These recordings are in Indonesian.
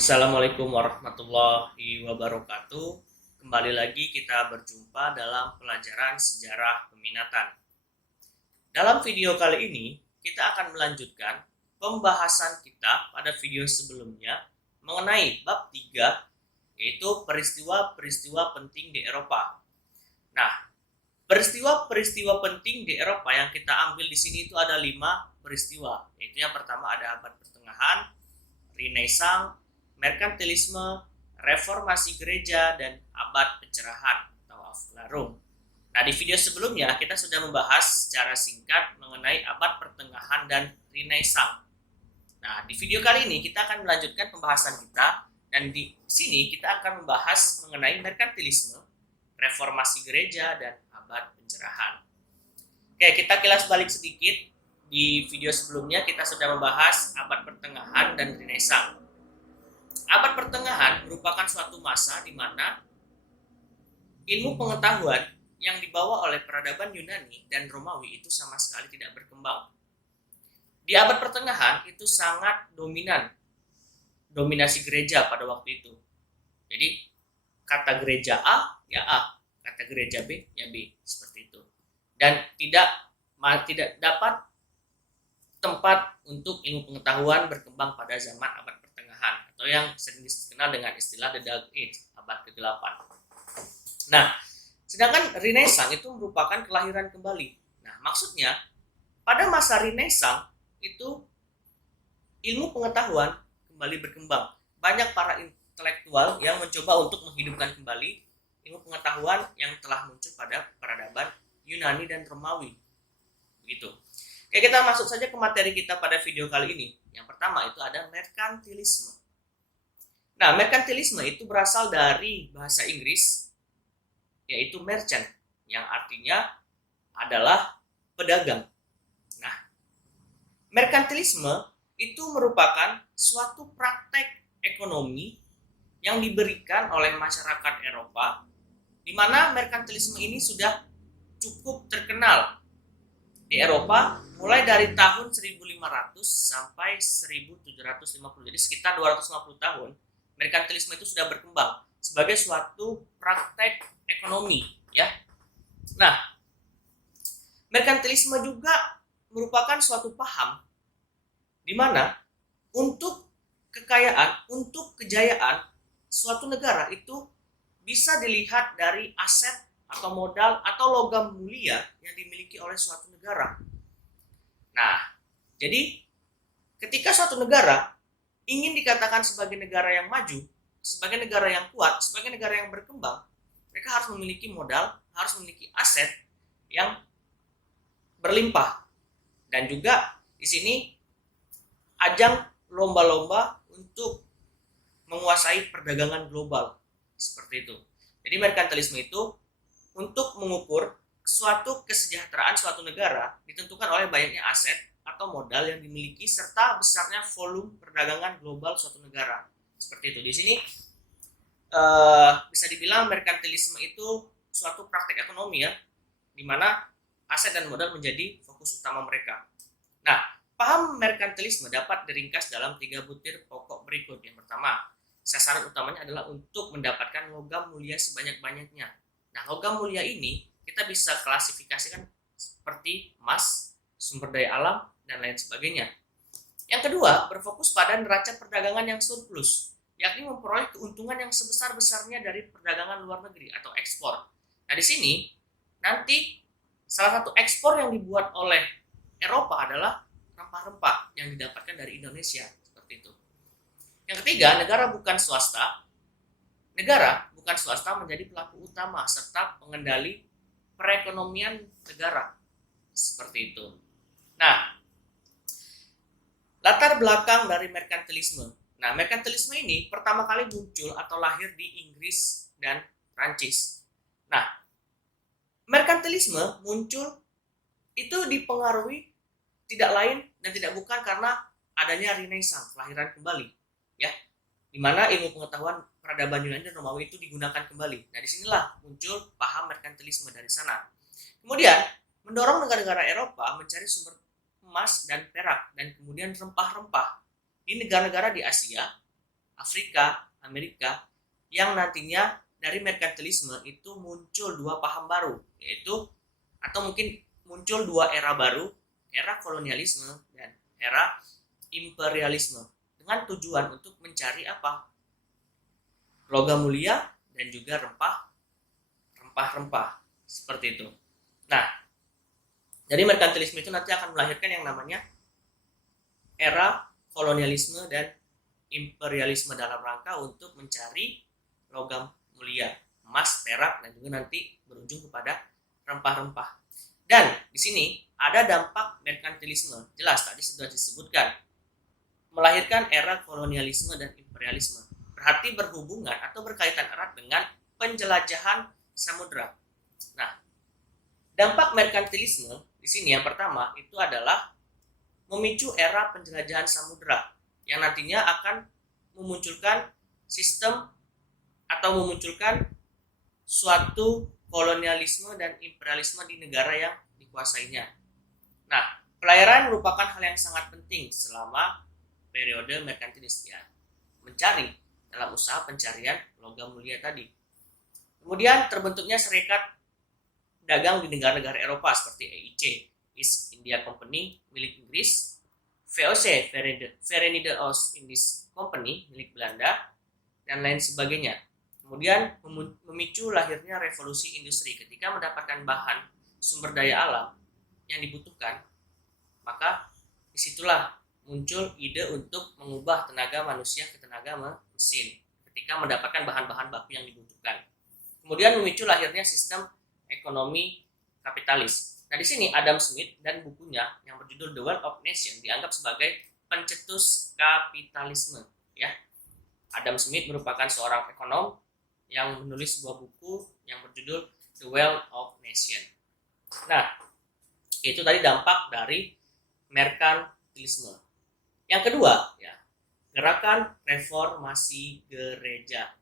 Assalamualaikum warahmatullahi wabarakatuh. Kembali lagi kita berjumpa dalam pelajaran sejarah peminatan. Dalam video kali ini, kita akan melanjutkan pembahasan kita pada video sebelumnya mengenai bab 3, yaitu peristiwa-peristiwa penting di Eropa. Nah, peristiwa-peristiwa penting di Eropa yang kita ambil di sini itu ada 5 peristiwa, yaitu yang pertama ada abad pertengahan, Renaissance, merkantilisme, reformasi gereja, dan abad pencerahan atau Aufklärung. Nah, di video sebelumnya kita sudah membahas secara singkat mengenai abad pertengahan dan Renaissance. Nah, di video kali ini kita akan melanjutkan pembahasan kita, dan di sini kita akan membahas mengenai merkantilisme, reformasi gereja, dan abad pencerahan. Oke, kita kilas balik sedikit. Di video sebelumnya kita sudah membahas abad pertengahan dan Renaissance. Abad pertengahan merupakan suatu masa di mana ilmu pengetahuan yang dibawa oleh peradaban Yunani dan Romawi itu sama sekali tidak berkembang. Di abad pertengahan itu sangat dominan, dominasi gereja pada waktu itu. Jadi kata gereja A ya A, kata gereja B ya B, seperti itu. Dan tidak dapat tempat untuk ilmu pengetahuan berkembang pada zaman abad pertengahan, atau yang sering dikenal dengan istilah The Dark Age, abad ke-8. Nah, sedangkan Renaissance itu merupakan kelahiran kembali. Nah, maksudnya pada masa Renaissance itu ilmu pengetahuan kembali berkembang. Banyak para intelektual yang mencoba untuk menghidupkan kembali ilmu pengetahuan yang telah muncul pada peradaban Yunani dan Romawi. Begitu. Oke, kita masuk saja ke materi kita pada video kali ini. Yang pertama itu ada merkantilisme. Nah, merkantilisme itu berasal dari bahasa Inggris, yaitu merchant, yang artinya adalah pedagang. Nah, merkantilisme itu merupakan suatu praktek ekonomi yang diberikan oleh masyarakat Eropa, di mana merkantilisme ini sudah cukup terkenal di Eropa mulai dari tahun 1500 sampai 1750. Jadi sekitar 250 tahun merkantilisme itu sudah berkembang sebagai suatu praktek ekonomi, ya. Nah, merkantilisme juga merupakan suatu paham di mana untuk kekayaan, untuk kejayaan suatu negara itu bisa dilihat dari aset atau modal atau logam mulia yang dimiliki oleh suatu negara. Nah, jadi ketika suatu negara ingin dikatakan sebagai negara yang maju, sebagai negara yang kuat, sebagai negara yang berkembang, mereka harus memiliki modal, harus memiliki aset yang berlimpah. Dan juga di sini ajang lomba-lomba untuk menguasai perdagangan global, seperti itu. Jadi merkantilisme itu untuk mengukur suatu kesejahteraan suatu negara ditentukan oleh banyaknya aset atau modal yang dimiliki serta besarnya volume perdagangan global suatu negara. Seperti itu. Di sini bisa dibilang merkantilisme itu suatu praktek ekonomi, ya, di mana aset dan modal menjadi fokus utama mereka. Nah, paham merkantilisme dapat diringkas dalam 3 butir pokok berikut. Yang pertama, sasaran utamanya adalah untuk mendapatkan logam mulia sebanyak-banyaknya. Nah, logam mulia ini kita bisa klasifikasikan seperti emas, sumber daya alam, dan lain sebagainya. Yang kedua, berfokus pada neraca perdagangan yang surplus, yakni memperoleh keuntungan yang sebesar-besarnya dari perdagangan luar negeri atau ekspor. Nah, di sini nanti salah satu ekspor yang dibuat oleh Eropa adalah rempah-rempah yang didapatkan dari Indonesia, seperti itu. Yang ketiga, negara bukan swasta menjadi pelaku utama serta pengendali perekonomian negara, seperti itu. Nah, latar belakang dari merkantilisme. Nah, merkantilisme ini pertama kali muncul atau lahir di Inggris dan Prancis. Nah, merkantilisme muncul itu dipengaruhi tidak lain dan tidak bukan karena adanya Renaissance, kelahiran kembali, ya, di mana ilmu pengetahuan peradaban Yunani dan Romawi itu digunakan kembali. Nah, disinilah muncul paham merkantilisme dari sana. Kemudian mendorong negara-negara Eropa mencari sumber emas dan perak dan kemudian rempah-rempah di negara-negara di Asia, Afrika, Amerika, yang nantinya dari merkantilisme itu muncul dua paham baru, yaitu atau mungkin muncul dua era baru, era kolonialisme dan era imperialisme, dengan tujuan untuk mencari apa? Logam mulia dan juga rempah-rempah seperti itu. Nah, jadi merkantilisme itu nanti akan melahirkan yang namanya era kolonialisme dan imperialisme dalam rangka untuk mencari logam mulia, emas, perak, dan juga nanti berujung kepada rempah-rempah. Dan di sini ada dampak merkantilisme, jelas tadi sudah disebutkan, melahirkan era kolonialisme dan imperialisme. Berarti berhubungan atau berkaitan erat dengan penjelajahan samudra. Nah, dampak merkantilisme di sini yang pertama itu adalah memicu era penjelajahan samudra yang nantinya akan memunculkan sistem atau memunculkan suatu kolonialisme dan imperialisme di negara yang dikuasainya. Nah, pelayaran merupakan hal yang sangat penting selama periode merkantilis, ya, mencari dalam usaha pencarian logam mulia tadi. Kemudian terbentuknya serikat dagang di negara-negara Eropa seperti EIC, East India Company milik Inggris, VOC, Verenigde Oost-Indisch Company milik Belanda, dan lain sebagainya. Kemudian memicu lahirnya revolusi industri. Ketika mendapatkan bahan sumber daya alam yang dibutuhkan, maka disitulah muncul ide untuk mengubah tenaga manusia ke tenaga mesin ketika mendapatkan bahan-bahan baku yang dibutuhkan. Kemudian memicu lahirnya sistem ekonomi kapitalis. Nah, di sini Adam Smith dan bukunya yang berjudul The Wealth of Nations dianggap sebagai pencetus kapitalisme, ya. Adam Smith merupakan seorang ekonom yang menulis sebuah buku yang berjudul The Wealth of Nations. Nah, itu tadi dampak dari merkantilisme. Yang kedua, ya, gerakan reformasi gereja.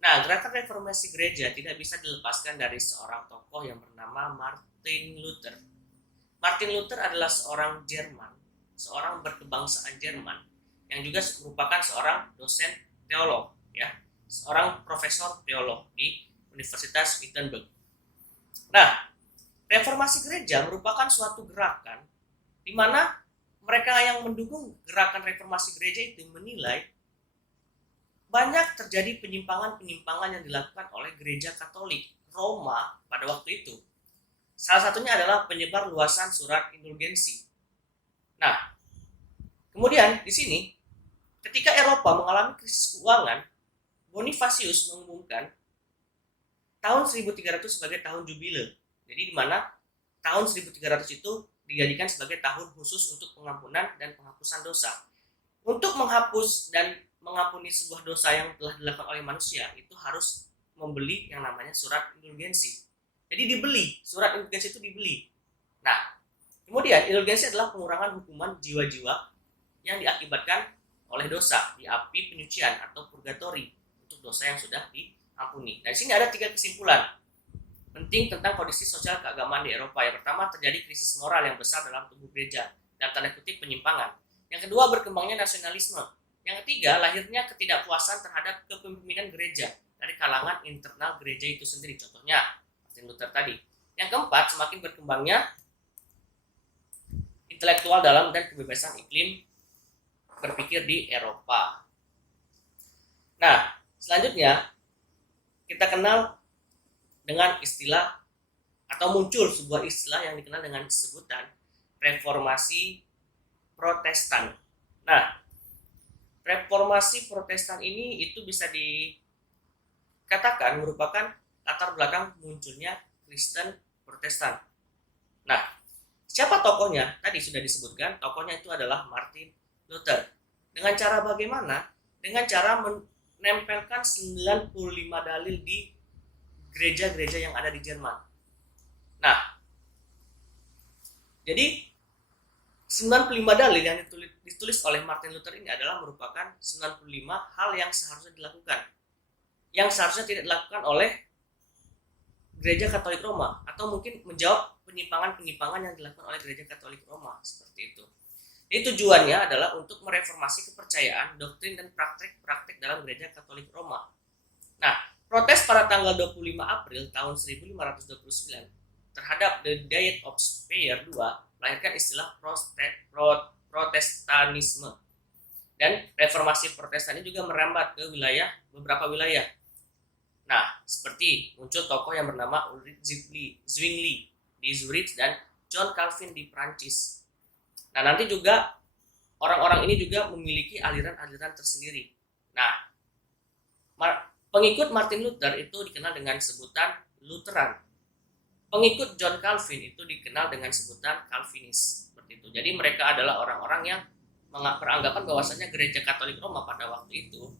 Nah, gerakan reformasi gereja tidak bisa dilepaskan dari seorang tokoh yang bernama Martin Luther. Martin Luther adalah seorang Jerman, seorang berkebangsaan Jerman, yang juga merupakan seorang dosen teolog, ya, seorang profesor teolog di Universitas Wittenberg. Nah, reformasi gereja merupakan suatu gerakan di mana mereka yang mendukung gerakan reformasi gereja itu menilai banyak terjadi penyimpangan-penyimpangan yang dilakukan oleh gereja Katolik Roma pada waktu itu. Salah satunya adalah penyebar luasan surat indulgensi. Nah, kemudian di sini ketika Eropa mengalami krisis keuangan, Bonifacius mengumumkan tahun 1300 sebagai tahun jubile. Jadi di mana tahun 1300 itu dijadikan sebagai tahun khusus untuk pengampunan dan penghapusan dosa. Untuk menghapus dan mengampuni sebuah dosa yang telah dilakukan oleh manusia, itu harus membeli yang namanya surat indulgensi. Jadi dibeli, surat indulgensi itu dibeli. Nah, kemudian indulgensi adalah pengurangan hukuman jiwa-jiwa yang diakibatkan oleh dosa di api penyucian atau purgatori untuk dosa yang sudah diampuni. Nah, di sini ada 3 kesimpulan penting tentang kondisi sosial keagamaan di Eropa. Yang pertama, terjadi krisis moral yang besar dalam tubuh gereja, dalam tanda kutip penyimpangan. Yang kedua, berkembangnya nasionalisme. Yang ketiga, lahirnya ketidakpuasan terhadap kepemimpinan gereja dari kalangan internal gereja itu sendiri. Contohnya, Martin Luther tadi. Yang keempat, semakin berkembangnya intelektual dalam dan kebebasan iklim berpikir di Eropa. Nah, selanjutnya kita kenal dengan istilah atau muncul sebuah istilah yang dikenal dengan sebutan reformasi Protestan. Nah, reformasi Protestan ini itu bisa dikatakan merupakan latar belakang munculnya Kristen Protestan. Nah, siapa tokohnya? Tadi sudah disebutkan, tokohnya itu adalah Martin Luther. Dengan cara bagaimana? Dengan cara menempelkan 95 dalil di gereja-gereja yang ada di Jerman. Nah, jadi 95 dalil yang ditulis oleh Martin Luther ini adalah merupakan 95 hal yang seharusnya dilakukan, yang seharusnya tidak dilakukan oleh gereja Katolik Roma, atau mungkin menjawab penyimpangan-penyimpangan yang dilakukan oleh gereja Katolik Roma, seperti itu. Jadi tujuannya adalah untuk mereformasi kepercayaan, doktrin, dan praktek-praktek dalam dalam gereja Katolik Roma. Nah, protes pada tanggal 25 April tahun 1529 terhadap The Diet of Speyer II melahirkan istilah Protestanisme. Dan reformasi Protestan ini juga merambat ke beberapa wilayah. Nah, seperti muncul tokoh yang bernama Ulrich Zwingli di Zurich dan John Calvin di Prancis. Nah, nanti juga orang-orang ini juga memiliki aliran-aliran tersendiri. Nah, pengikut Martin Luther itu dikenal dengan sebutan Lutheran. Pengikut John Calvin itu dikenal dengan sebutan Calvinis. Seperti itu. Jadi mereka adalah orang-orang yang beranggapan bahwasanya gereja Katolik Roma pada waktu itu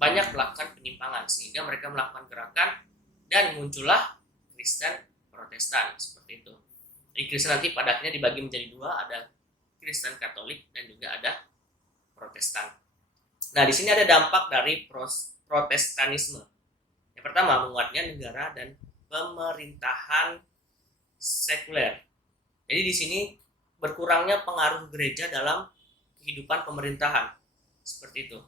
banyak melakukan penyimpangan, sehingga mereka melakukan gerakan dan muncullah Kristen Protestan seperti itu. Jadi Kristen nanti pada akhirnya dibagi menjadi dua, ada Kristen Katolik dan juga ada Protestan. Nah, di sini ada dampak dari Protestanisme. Yang pertama, menguatnya negara dan pemerintahan sekuler. Jadi di sini berkurangnya pengaruh gereja dalam kehidupan pemerintahan. Seperti itu.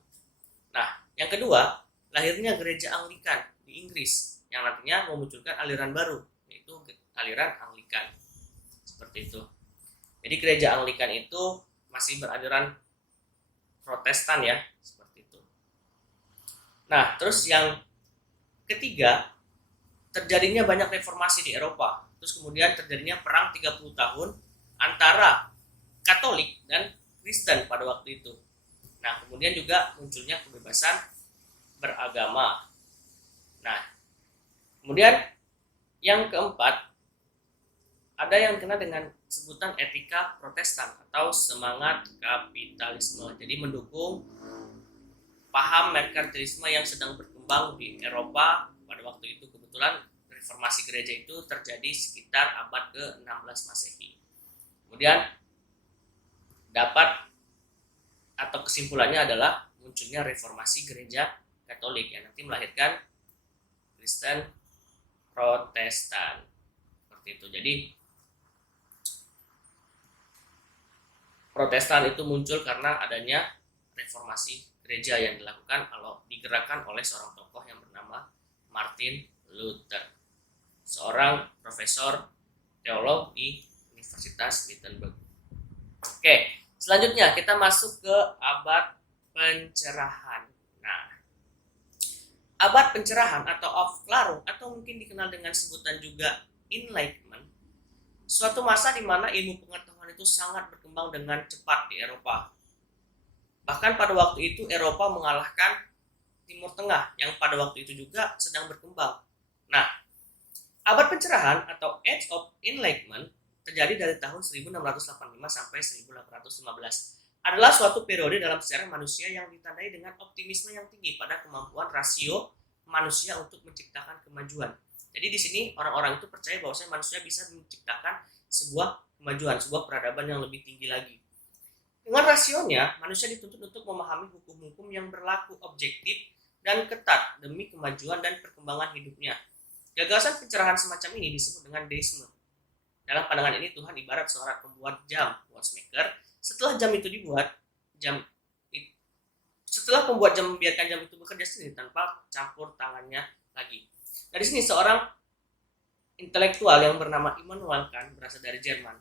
Nah, yang kedua, lahirnya gereja Anglikan di Inggris yang nantinya memunculkan aliran baru, yaitu aliran Anglikan. Seperti itu. Jadi gereja Anglikan itu masih beraliran Protestan ya, seperti itu. Nah, terus yang ketiga, terjadinya banyak reformasi di Eropa. Terus kemudian terjadinya perang 30 tahun antara Katolik dan Kristen pada waktu itu. Nah, kemudian juga munculnya kebebasan beragama. Nah, kemudian yang keempat, ada yang dikenal dengan sebutan etika Protestan atau semangat kapitalisme. Jadi mendukung paham merkantilisme yang sedang berkembang di Eropa pada waktu itu. Kebetulan reformasi gereja itu terjadi sekitar abad ke-16 Masehi. Kemudian atau kesimpulannya adalah munculnya reformasi gereja Katolik yang nanti melahirkan Kristen Protestan. Seperti itu. Jadi Protestan itu muncul karena adanya reformasi gereja yang digerakkan oleh seorang tokoh yang bernama Martin Luther, seorang profesor teolog di Universitas Wittenberg. Oke, selanjutnya kita masuk ke abad pencerahan. Nah, abad pencerahan atau Aufklärung atau mungkin dikenal dengan sebutan juga Enlightenment, suatu masa di mana ilmu pengetahuan itu sangat berkembang dengan cepat di Eropa. Bahkan pada waktu itu Eropa mengalahkan Timur Tengah yang pada waktu itu juga sedang berkembang. Nah, abad pencerahan atau Age of Enlightenment terjadi dari tahun 1685 sampai 1815. Adalah suatu periode dalam sejarah manusia yang ditandai dengan optimisme yang tinggi pada kemampuan rasio manusia untuk menciptakan kemajuan. Jadi di sini orang-orang itu percaya bahwa manusia bisa menciptakan sebuah kemajuan, sebuah peradaban yang lebih tinggi lagi. Dengan rasionya, manusia dituntut untuk memahami hukum-hukum yang berlaku objektif dan ketat demi kemajuan dan perkembangan hidupnya. Gagasan pencerahan semacam ini disebut dengan deisme. Dalam pandangan ini, Tuhan ibarat seorang pembuat jam, watchmaker. Setelah pembuat jam membiarkan jam itu bekerja sendiri tanpa campur tangannya lagi. Nah, di sini seorang intelektual yang bernama Immanuel Kant, berasal dari Jerman,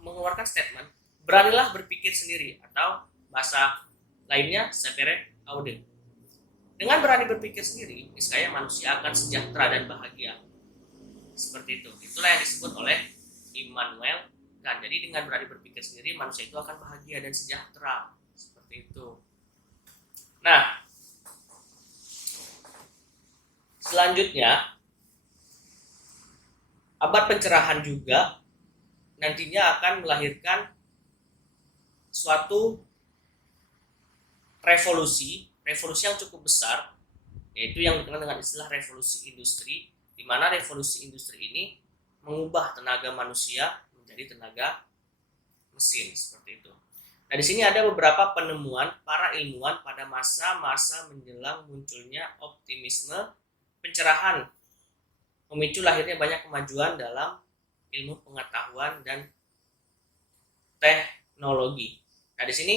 mengeluarkan statement, beranilah berpikir sendiri, atau bahasa lainnya sapere aude. Dengan berani berpikir sendiri, niscaya manusia akan sejahtera dan bahagia. Seperti itu. Itulah yang disebut oleh Immanuel Kant. Jadi dengan berani berpikir sendiri, manusia itu akan bahagia dan sejahtera. Seperti itu. Nah, selanjutnya, abad pencerahan juga nantinya akan melahirkan suatu revolusi yang cukup besar, yaitu yang dikenal dengan istilah revolusi industri, di mana revolusi industri ini mengubah tenaga manusia menjadi tenaga mesin, seperti itu. Nah, di sini ada beberapa penemuan para ilmuwan pada masa-masa menjelang munculnya optimisme pencerahan, memicu lahirnya banyak kemajuan dalam ilmu pengetahuan dan teknologi. Nah, di sini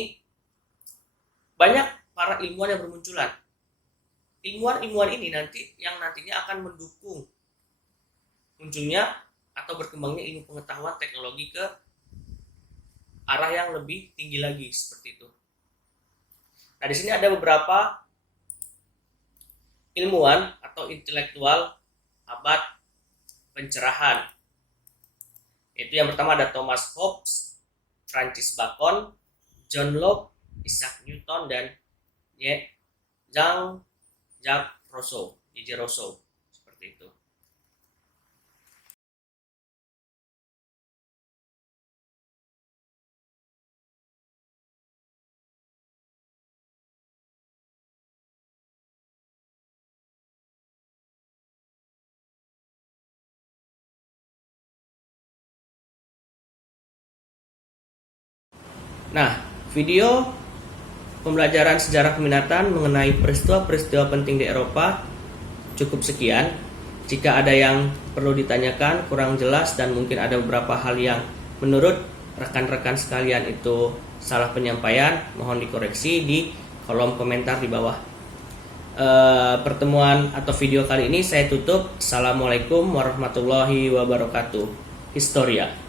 banyak para ilmuwan yang bermunculan. Ilmuwan-ilmuwan ini nantinya akan mendukung munculnya atau berkembangnya ilmu pengetahuan teknologi ke arah yang lebih tinggi lagi, seperti itu. Nah, di sini ada beberapa ilmuwan atau intelektual abad pencerahan. Itu yang pertama ada Thomas Hobbes, Francis Bacon, John Locke, Isaac Newton, dan Jean-Jacques Rousseau, seperti itu. Nah, video pembelajaran sejarah peminatan mengenai peristiwa-peristiwa penting di Eropa cukup sekian. Jika ada yang perlu ditanyakan, kurang jelas, dan mungkin ada beberapa hal yang menurut rekan-rekan sekalian itu salah penyampaian, mohon dikoreksi di kolom komentar di bawah. Pertemuan atau video kali ini saya tutup. Assalamualaikum warahmatullahi wabarakatuh. Historia.